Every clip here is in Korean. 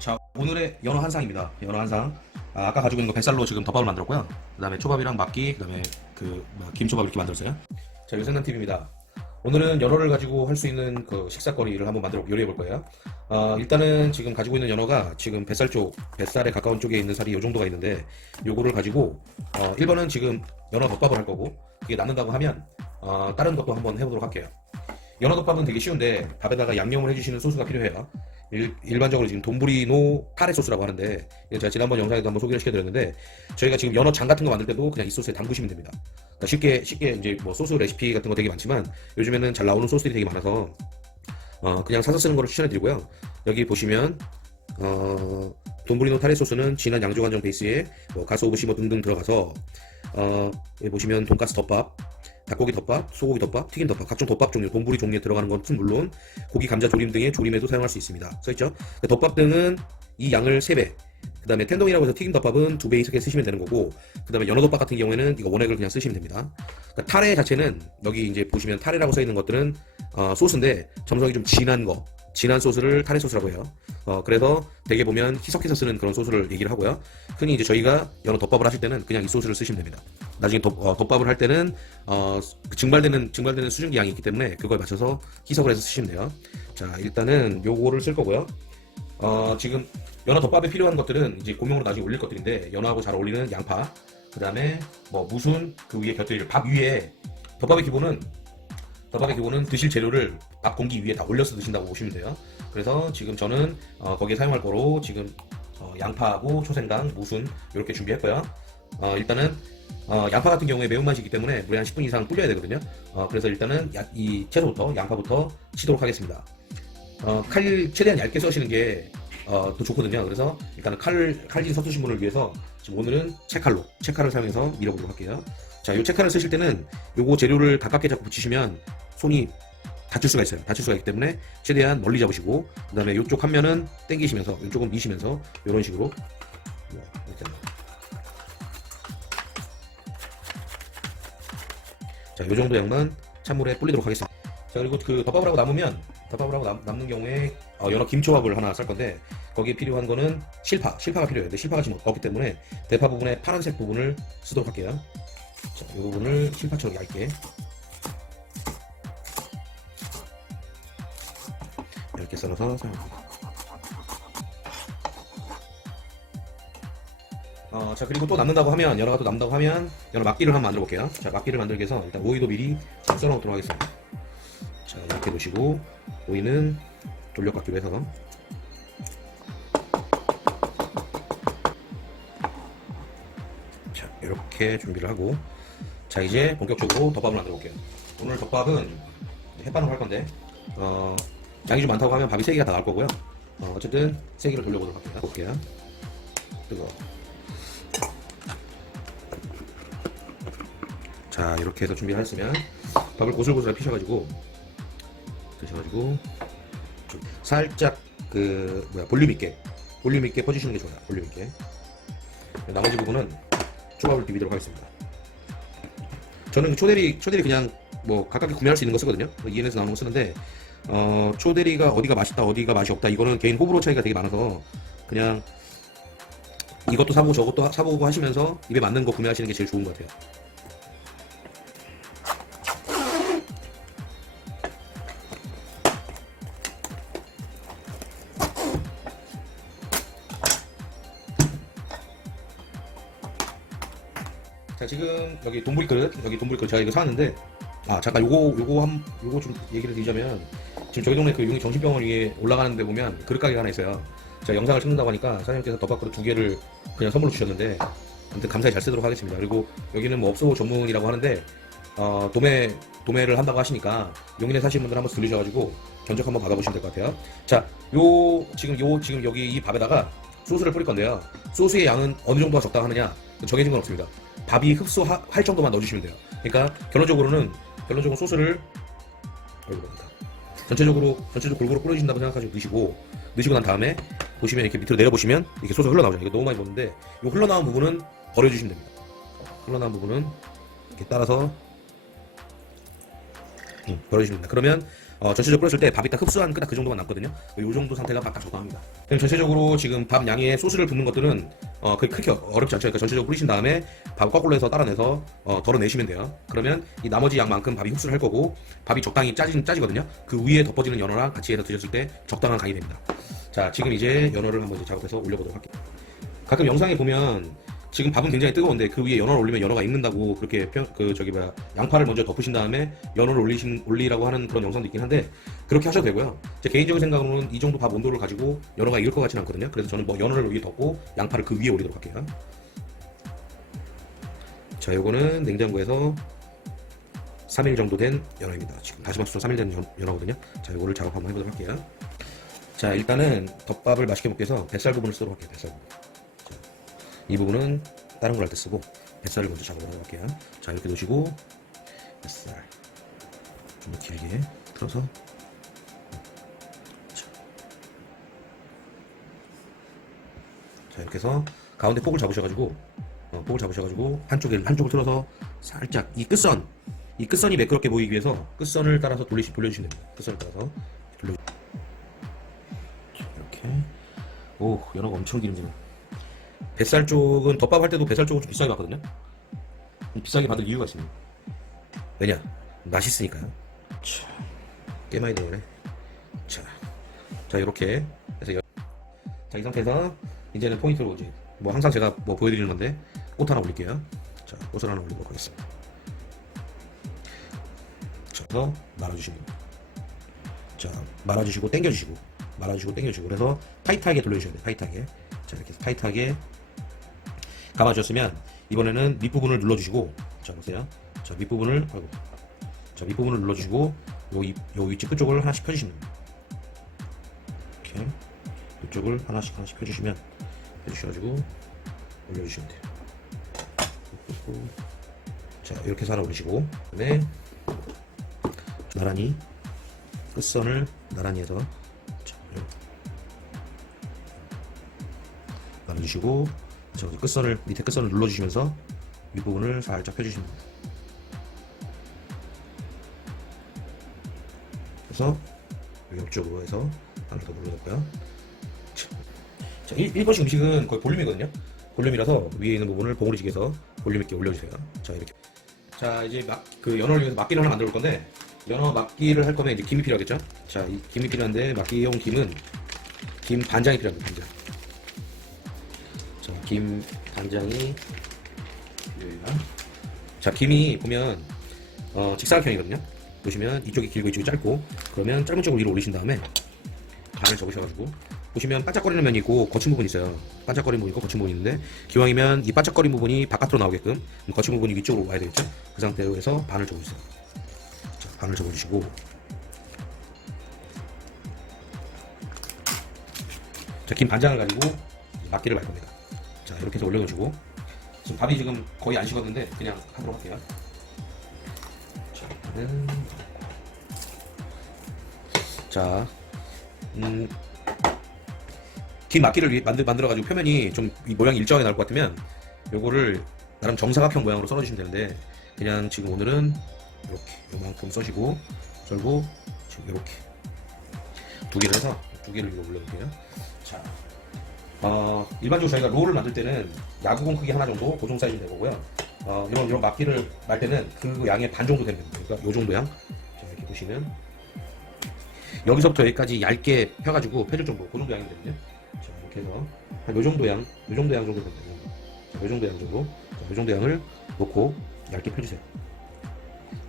자, 오늘의 연어 한상입니다. 연어 한상. 아까 가지고 있는 거 뱃살로 지금 덮밥을 만들었고요. 그 다음에 초밥이랑 막기, 그 다음에 김초밥 이렇게 만들었어요. 자, 요생남TV입니다. 오늘은 연어를 가지고 할 수 있는 그 식사거리를 한번 요리해 볼 거예요. 일단은 지금 가지고 있는 연어가 지금 뱃살에 가까운 쪽에 있는 살이 이 정도가 있는데, 요거를 가지고 1번은 지금 연어 덮밥을 할 거고, 그게 남는다고 하면 다른 것도 한번 해보도록 할게요. 연어 덮밥은 되게 쉬운데 밥에다가 양념을 해주시는 소스가 필요해요. 일반적으로 지금 돈부리노 카레 소스라고 하는데, 이거 제가 지난번 영상에도 한번 소개를 시켜드렸는데, 저희가 지금 연어장 같은 거 만들 때도 그냥 이 소스에 담그시면 됩니다. 그러니까 쉽게 이제 뭐 소스 레시피 같은 거 되게 많지만 요즘에는 잘 나오는 소스들이 되게 많아서 그냥 사서 쓰는 거를 추천해드리고요. 여기 보시면 돈부리노 카레 소스는 진한 양조간장 베이스에 뭐 가스 오브시 뭐 등등 들어가서 여기 보시면 돈가스 덮밥, 닭고기 덮밥, 소고기 덮밥, 튀김 덮밥, 각종 덮밥 종류, 돈부리 종류에 들어가는 것은 물론 고기, 감자 조림 등의 조림에도 사용할 수 있습니다. 써있죠? 덮밥 등은 이 양을 3배, 그 다음에 텐동이라고 해서 튀김 덮밥은 2배 이렇게 쓰시면 되는 거고, 그 다음에 연어 덮밥 같은 경우에는 이거 원액을 그냥 쓰시면 됩니다. 그러니까 타레 자체는 여기 이제 보시면 타레라고 써있는 것들은 소스인데 점성이 좀 진한 소스를 타레 소스라고 해요. 그래서 대개 보면 희석해서 쓰는 그런 소스를 얘기를 하고요. 흔히 이제 저희가 연어 덮밥을 하실 때는 그냥 이 소스를 쓰시면 됩니다. 나중에 덮밥을 할 때는 증발되는 수증기 양이 있기 때문에 그걸 맞춰서 희석을 해서 쓰시면 돼요. 자, 일단은 요거를 쓸 거고요. 지금 연어 덮밥에 필요한 것들은 이제 고명으로 나중에 올릴 것들인데, 연어하고 잘 어울리는 양파, 그 다음에 뭐 무순, 그 위에 곁들일 밥 위에, 덮밥의 기본은 드실 재료를 밥 공기 위에 다 올려서 드신다고 보시면 돼요. 그래서 지금 저는 거기에 사용할 거로 지금 양파하고 초생강, 무순 이렇게 준비했고요. 일단은 양파 같은 경우에 매운맛이기 때문에 물에 한 10분 이상 불려야 되거든요. 그래서 일단은 이 채소부터, 양파부터 치도록 하겠습니다. 칼 최대한 얇게 써시는 게 더 좋거든요. 그래서 일단은 칼질 서투신 분을 위해서 지금 오늘은 채칼을 사용해서 밀어보도록 할게요. 자, 요 채칼을 쓰실 때는 요거 재료를 가깝게 잡고 붙이시면 손이 다칠 수가 있어요. 다칠 수가 있기 때문에 최대한 멀리 잡으시고, 그 다음에 요쪽 한 면은 당기시면서 요쪽은 미시면서 요런 식으로 이렇게. 자, 요 정도 양만 찬물에 불리도록 하겠습니다. 자, 그리고 그 덮밥을 하고 남는 경우에 연어 김초밥을 하나 쌀 건데, 거기에 필요한 거는 실파가 필요해요. 근데 실파가 지금 없기 때문에 대파 부분에 파란색 부분을 쓰도록 할게요. 자, 이 부분을 실파처럼 얇게 썰어서 사용합니다. 자, 그리고 또 남는다고 하면, 연어가 또 남는다고 하면 연어 막기를 한번 만들어 볼게요. 자, 막기를 만들기 위해서 일단 오이도 미리 좀 썰어 놓도록 하겠습니다. 자, 이렇게 놓으시고, 오이는 돌려깎기로 해서, 자, 이렇게 준비를 하고, 자, 이제 본격적으로 덮밥을 만들어 볼게요. 오늘 덮밥은 햇반으로 할 건데, 양이 좀 많다고 하면 밥이 3개가 다 나올 거고요. 어쨌든 3개를 돌려보도록 할게요. 볼게요. 뜨거워. 자, 이렇게 해서 준비를 했으면 밥을 고슬고슬 피셔가지고 드셔가지고 좀 살짝 볼륨 있게 퍼주시는 게 좋아요. 볼륨 있게. 나머지 부분은 초밥을 비비도록 하겠습니다. 저는 초대리 그냥 뭐 가깝게 구매할 수 있는 거 쓰거든요. EN에서 나오는 거 쓰는데, 초대리가 어디가 맛있다 어디가 맛이 없다, 이거는 개인 호불호 차이가 되게 많아서 그냥 이것도 사보고 저것도 사보고 하시면서 입에 맞는 거 구매하시는 게 제일 좋은 것 같아요. 자, 지금 여기 돈부리 그릇 제가 이거 사왔는데, 잠깐 요거 좀 얘기를 드리자면, 지금 저희 동네 그 융희 정신병원 위에 올라가는 데 보면 그릇 가게가 하나 있어요. 제가 영상을 찍는다고 하니까 사장님께서 덮밥 그릇 2개를 그냥 선물로 주셨는데, 아무튼 감사히 잘 쓰도록 하겠습니다. 그리고 여기는 뭐 업소 전문이라고 하는데, 도매를 한다고 하시니까 용인에 사시는 분들 한번 들리셔가지고 견적 한번 받아보시면 될 것 같아요. 자, 지금 여기 이 밥에다가 소스를 뿌릴 건데요. 소스의 양은 어느 정도가 적당하느냐 정해진 건 없습니다. 밥이 흡수할 정도만 넣어주시면 돼요. 그러니까 결론적으로는 소스를 전체적으로 골고루 뿌려주신다고 생각하시고 넣으시고 난 다음에 보시면 이렇게 밑으로 내려보시면 이렇게 소스 흘러나오죠. 이거 너무 많이 넣었는데 이 흘러나온 부분은 버려주시면 됩니다. 흘러나온 부분은 이렇게 따라서 덜어주시면 됩니다. 그러면 전체적으로 끓였을 때 밥이 딱 흡수한 딱 그 정도만 남거든요. 이 정도 상태가 밥 딱 적당합니다. 그럼 전체적으로 지금 밥 양에 소스를 붓는 것들은 그렇게 어렵지 않죠. 그러니까 전체적으로 뿌리신 다음에 밥 거꾸로 해서 따라내서 덜어내시면 돼요. 그러면 이 나머지 양만큼 밥이 흡수를 할 거고 밥이 적당히 짜지거든요. 그 위에 덮어지는 연어랑 같이 해서 드셨을 때 적당한 간이 됩니다. 자, 지금 이제 연어를 한번 이제 작업해서 올려보도록 할게요. 가끔 영상에 보면 지금 밥은 굉장히 뜨거운데 그 위에 연어를 올리면 연어가 익는다고 그렇게 양파를 먼저 덮으신 다음에 연어를 올리라고 하는 그런 영상도 있긴 한데 그렇게 하셔도 되고요. 제 개인적인 생각으로는 이 정도 밥 온도를 가지고 연어가 익을 것 같지는 않거든요. 그래서 저는 연어를 위에 덮고 양파를 그 위에 올리도록 할게요. 자, 요거는 냉장고에서 3일 정도 된 연어입니다. 지금 다시마수로 3일 된 연어거든요. 자, 요거를 작업 한번 해보도록 할게요. 자, 일단은 덮밥을 맛있게 먹기 위해서 뱃살 부분을 쓰도록 할게요. 뱃살 부분. 자, 이 부분은 다른 걸 할 때 쓰고 뱃살을 먼저 작업을 하도록 할게요. 자, 이렇게 놓으시고 뱃살 좀 더 길게 틀어서 자, 이렇게 해서 가운데 폭을 잡으셔가지고 한쪽을 틀어서 살짝 이 끝선이 매끄럽게 보이기 위해서 끝선을 따라서 돌려주시면 됩니다. 끝선을 따라서 이렇게. 오, 연어가 엄청 기름지네. 뱃살 쪽은 덮밥 할 때도 뱃살 쪽은 좀 비싸게 받거든요. 비싸게 받을 이유가 있습니다. 왜냐? 맛있으니까요. 자, 꽤 많이 들어오네. 자, 이렇게 해서 자, 이 상태에서 이제는 포인트로 이제 뭐 항상 제가 뭐 보여드리는 건데 꽃 하나 올릴게요. 자, 꽃을 하나 올리도록 하겠습니다. 자, 그래서 말아주시면 됩니다. 자, 말아주시고 당겨주시고 그래서 타이트하게 돌려주셔야 돼요. 타이트하게. 자, 이렇게 타이트하게 감아주셨으면 이번에는 밑부분을 눌러주시고, 자, 보세요. 자, 밑부분을 눌러주시고 요 위치 끝쪽을 하나씩 펴주시면 됩니다. 이렇게 이쪽을 하나씩 펴주셔가지고 올려주시면 돼요. 자, 이렇게 해서 하나 올리시고 그다음에 나란히 끝선을 나란히 해서 나눠주시고 밑에 끝선을 눌러주시면서 윗부분을 살짝 펴주시면 됩니다. 그래서 옆쪽으로 해서 하나 더 눌러볼까요? 자, 일본식 음식은 거의 볼륨이거든요. 볼륨이라서 위에 있는 부분을 봉우리지게에서 볼륨 있게 올려주세요. 자, 이렇게. 자, 이제 연어를 위해서 막기를 하나 만들어 볼 건데, 연어 막기를 할 거면 이제 김이 필요하겠죠? 자, 이 김이 필요한데, 막기용 김은 김 반장이 필요합니다. 반장. 자, 김 반장이 필요해요. 자, 김이 보면 직사각형이거든요. 보시면 이쪽이 길고 이쪽이 짧고, 그러면 짧은 쪽을 위로 올리신 다음에 반을 접으셔가지고 보시면 반짝거리는 면이 있고 거친 부분이 있어요. 반짝거리는 부분이 있고 거친 부분이 있는데 기왕이면 이 반짝거리는 부분이 바깥으로 나오게끔 거친 부분이 위쪽으로 와야 되겠죠. 그 상태에서 반을 접어주세요. 자, 반을 접어주시고 자, 김 반장을 가지고 막기를 말 겁니다. 자, 이렇게 해서 올려놓으시고 지금 밥이 지금 거의 안 식었는데 그냥 하도록 할게요. 자, 일단은 자, 김 막기를 만들어가지고 표면이 좀 이 모양이 일정하게 나올 것 같으면 요거를 나름 정사각형 모양으로 썰어주시면 되는데 그냥 지금 오늘은 이렇게 요만큼 썰고 지금 이렇게 두 개를 해서 두 개를 위로 올려볼게요. 자, 일반적으로 저희가 롤을 만들 때는 야구공 크기 하나 정도 고정 사이즈면 되고요. 이런 막기를 말 때는 그 양의 반 정도 되면 됩니다. 그러니까 요 정도 양. 자, 이렇게 보시면 여기서부터 여기까지 얇게 펴가지고 펴줄 정도, 그 정도 양이 되거든요. 자, 이렇게 해서 한 요 정도 양 정도 되면 돼요. 자, 요 정도 양 정도. 자, 요 정도 양을 놓고 얇게 펴주세요.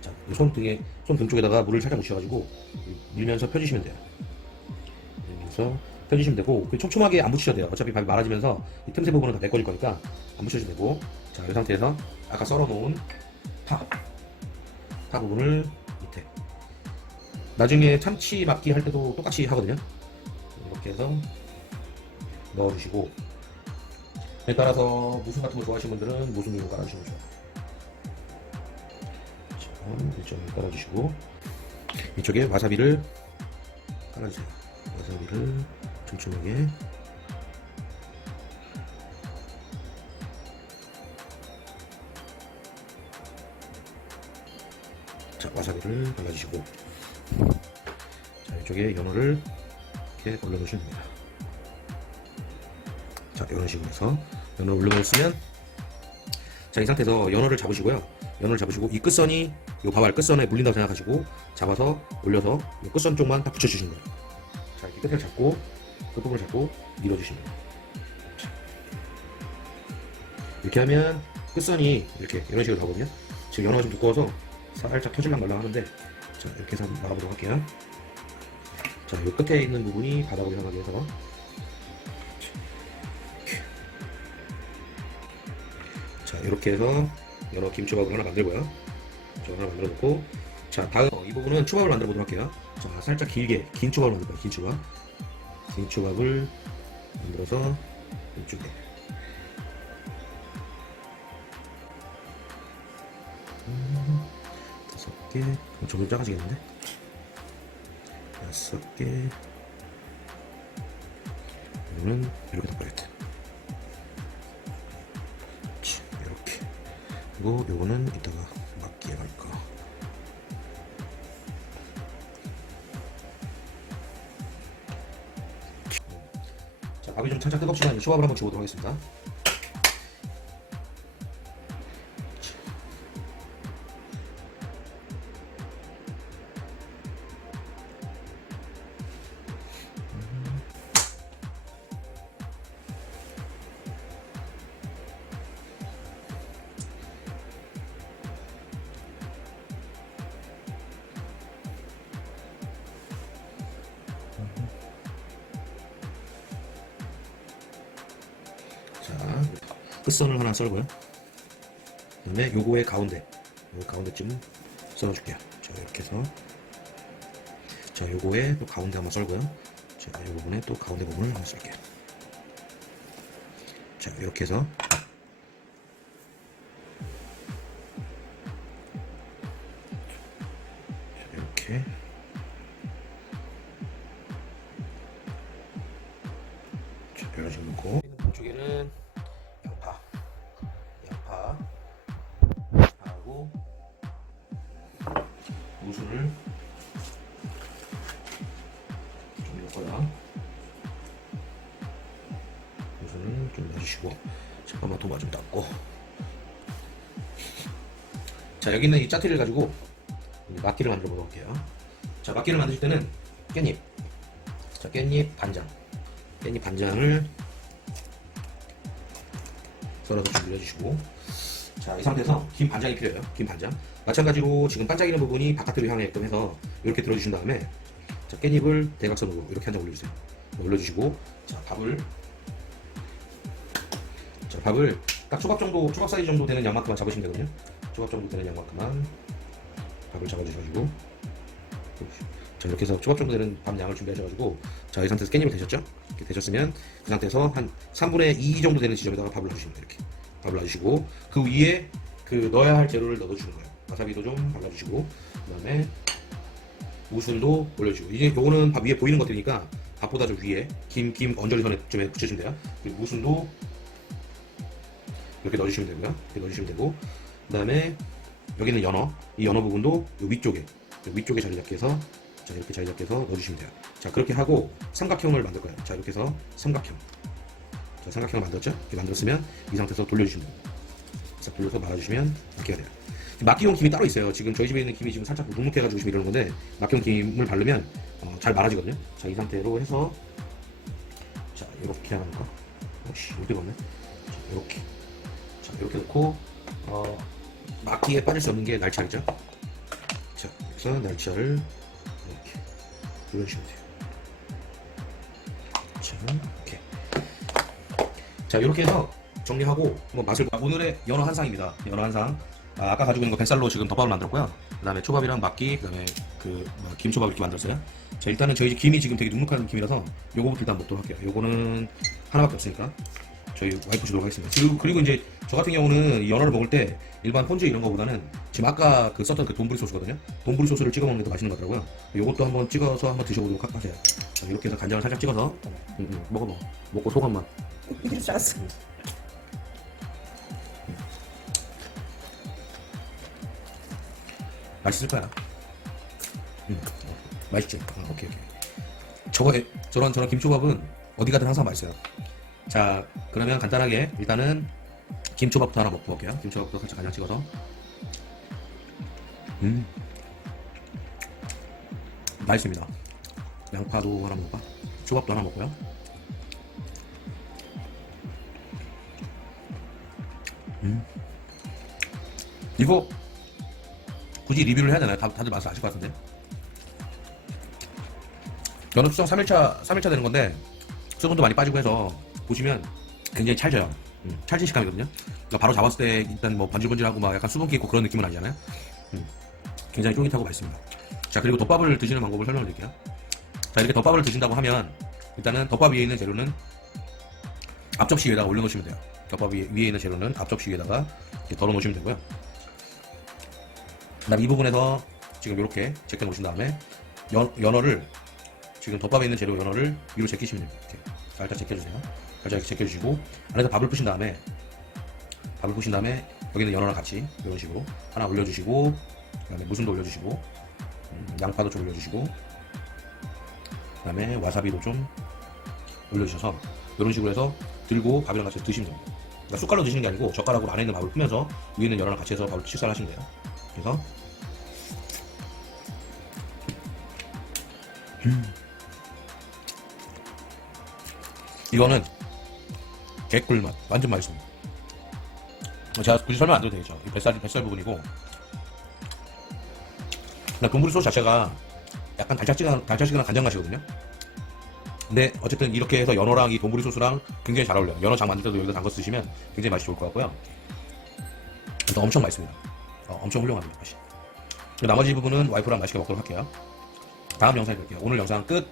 자, 손 등 쪽에다가 물을 살짝 묻혀가지고 밀면서 펴주시면 돼요. 밀면서 펴주시면 되고, 촘촘하게 안 붙이셔도 돼요. 어차피 밥이 말아지면서 이 틈새 부분은 다 메꿔질 거니까 안 붙여도 되고. 자, 이 상태에서 아까 썰어놓은 파 부분을 밑에. 나중에 참치 막기 할 때도 똑같이 하거든요. 이렇게 해서 넣어주시고, 에 따라서 무순 같은 거 좋아하시는 분들은 무순으로 깔아주시면 좋아요. 자, 일정을 깔아주시고 이쪽에 와사비를 깔아주세요. 와사비를 촘촘하게. 자, 자, 와사비를 발라주시고, 자, 이쪽에 연어를 이렇게 올려놓으시면 됩니다. 자, 이런 식으로 해서 연어를 올려놓으시면, 자, 이 상태에서 연어를 잡으시고요. 연어를 잡으시고 이 끝선이 요 밥알 끝선에 물린다고 생각하시고 잡아서 올려서 이 끝선 쪽만 딱 붙여주시는 거예요. 자, 이렇게 끝을 잡고 끝부분을 잡고 밀어주시면 돼요. 이렇게 하면 끝선이 이렇게 이런 식으로 나거든요. 지금 연어가 좀 두꺼워서 살짝 터질랑 말랑 하는데, 자, 이렇게 해서 한번 막아보도록 할게요. 자, 요 끝에 있는 부분이 바닥으로 향하게 해서, 자, 이렇게 해서 연어 김초밥을 하나 만들고요. 저 하나 만들어 놓고, 자, 다음 이 부분은 초밥을 만들어 보도록 할게요. 자, 살짝 길게 긴 초밥을 만들 거예요. 긴 초밥. 긴 초밥을 만들어서 이쪽에 5개, 조금 작아지겠는데? 6개. 이거는 이렇게 덮어야겠다. 이렇게. 그리고 요거는 이따가 막기에 갈까. 자, 밥이 좀 살짝 뜨겁지만 초밥을 한번 주워보도록 하겠습니다. 자, 끝선을 하나 썰고요. 그 다음에 요거의 가운데, 요 가운데쯤 썰어줄게요. 자, 이렇게 해서, 자, 요거의 또 가운데 한번 썰고요. 자, 요 부분에 또 가운데 부분을 한번 썰게요. 자, 이렇게 해서, 이렇게. 자, 이런 식으로 놓고, 이쪽에는 양파하고 무순을 좀 넣고요. 무순을 좀 넣어주시고, 잠깐만 도마 좀 닦고. 자, 여기 있는 이 짜티를 가지고 막기를 만들어 보도록 할게요. 자, 막기를 만드실 때는 깻잎, 자, 깻잎 반장을 썰어서 준비해 주시고, 자, 이 상태에서 김 반장이 필요해요. 김 반장. 마찬가지로 지금 반짝이는 부분이 바깥으로 향하게끔 해서 이렇게 들어주신 다음에, 자, 깻잎을 대각선으로 이렇게 한 장 올려주세요. 올려주시고, 자, 밥을 딱 초밥 사이즈 정도 되는 양만큼만 잡으시면 되거든요. 초밥 정도 되는 양만큼만 밥을 잡아주셔가지고, 자, 이렇게 해서 초밥 정도 되는 밥 양을 준비하셔가지고, 자, 이 상태에서 깻잎을 데셨죠? 이렇게 데셨으면 그 상태에서 한 3분의 2 정도 되는 지점에다가 밥을 넣어주시면 돼요. 이렇게 밥을 놔주시고, 그 위에 그 넣어야 할 재료를 넣어주시는 거예요. 와사비도 좀 발라주시고, 그 다음에 무순도 올려주시고, 이제 요거는 밥 위에 보이는 것들이니까 밥보다 좀 위에 김 언저리 선에 좀 붙여주시면 돼요. 그리고 무순도 이렇게 넣어주시면 되고요. 이렇게 넣어주시면 되고, 그 다음에 여기는 연어, 이 연어 부분도 요 위쪽에 자리 잡게 해서, 자, 이렇게 자리 잡게 해서 넣어주시면 돼요. 자, 그렇게 하고 삼각형을 만들 거예요. 자, 이렇게 해서 삼각형을 만들었죠? 이렇게 만들었으면 이 상태에서 돌려주시면 됩니다. 자, 돌려서 말아주시면 막기가 돼요. 막기용 김이 따로 있어요. 지금 저희 집에 있는 김이 지금 살짝 눅눅해가지고 지금 이러는 건데, 막기용 김을 바르면 잘 말아지거든요. 자, 이 상태로 해서, 자, 이렇게 하니까, 이렇게 넣네. 자, 이렇게 넣고, 막기에 빠질 수 없는 게 날치알이죠. 자, 그래서 날치알을 이렇게 올려주시면 돼요. 자, 이렇게. 자, 이렇게 해서 정리하고 한번 맛을 오늘의 연어 한상입니다. 연어 한상. 아까 가지고 있는 거 뱃살로 지금 덮밥을 만들었고요. 그 다음에 초밥이랑 막기, 그 다음에 김초밥 이렇게 만들었어요. 자, 일단은 저희 김이 지금 되게 눅눅한 김이라서 요거부터 일단 먹도록 할게요. 요거는 하나밖에 없으니까 저희 와이프 주도록 하겠습니다. 그리고 이제 저 같은 경우는 이 연어를 먹을 때 일반 폰즈 이런 거보다는 지금 아까 썼던 그 돈부리 소스거든요. 돈부리 소스를 찍어 먹는 게 더 맛있는 것 같더라고요. 요것도 한번 찍어서 한번 드셔보도록 하세요. 자, 이렇게 해서 간장을 살짝 찍어서 먹고 소감만. 이럴 줄 알았어. 맛있을 거야. 맛있지? 오케이. 저런 김초밥은 어디 가든 항상 맛있어요. 자, 그러면 간단하게 일단은 김초밥부터 하나 먹고 볼게요. 김초밥부터 살짝 간장 찍어서. 맛있습니다. 양파도 하나 먹어봐. 초밥도 하나 먹고요. 이거 굳이 리뷰를 해야 되나요? 다들 맛을 아실 것 같은데. 연어 숙성 3일차 되는 건데 수분도 많이 빠지고 해서 보시면 굉장히 찰져요. 찰진 식감이거든요. 그러니까 바로 잡았을 때 일단 뭐 번질번질하고 막 약간 수분기 있고 그런 느낌은 아니잖아요. 굉장히 쫄깃하고 맛있습니다. 자, 그리고 덮밥을 드시는 방법을 설명을 드릴게요. 자, 이렇게 덮밥을 드신다고 하면 일단은 덮밥 위에 있는 재료는 앞접시 위에다가 올려놓으시면 돼요. 덮밥 위에 있는 재료는 앞접시 위에다가 이렇게 덜어놓으시면 되고요. 그 다음 이 부분에서 지금 이렇게 제껴놓으신 다음에 연어를 지금 덮밥에 있는 재료 연어를 위로 제끼시면 돼요. 이렇게 살짝 제껴주세요. 살짝 이렇게 제껴주시고 안에서 밥을 푸신 다음에 여기 있는 연어랑 같이 이런 식으로 하나 올려주시고 그 다음에 무순도 올려주시고 양파도 좀 올려주시고 그 다음에 와사비도 좀 올려주셔서 이런 식으로 해서 들고 밥이랑 같이 드시면 돼요. 그러니까 숟갈로 드시는 게 아니고 젓가락으로 안에 있는 밥을 풀면서 위에 있는 연어랑 같이 해서 밥을 식사를 하시면 돼요. 그래서 이거는 개꿀맛 완전 맛있습니다. 제가 굳이 설명 안 드려도 되겠죠. 이 뱃살 부분이고 돈부리 소스 자체가 약간 달짝지근한 간장 맛이거든요. 근데 어쨌든 이렇게 해서 연어랑 이 돈부리 소스랑 굉장히 잘 어울려요. 연어장 만들 때도 여기다 담궈서 드시면 굉장히 맛이 좋을 것 같고요. 일단 엄청 맛있습니다. 엄청 훌륭합니다. 맛이. 나머지 부분은 와이프랑 맛있게 먹도록 할게요. 다음 영상에 뵐게요. 오늘 영상 끝.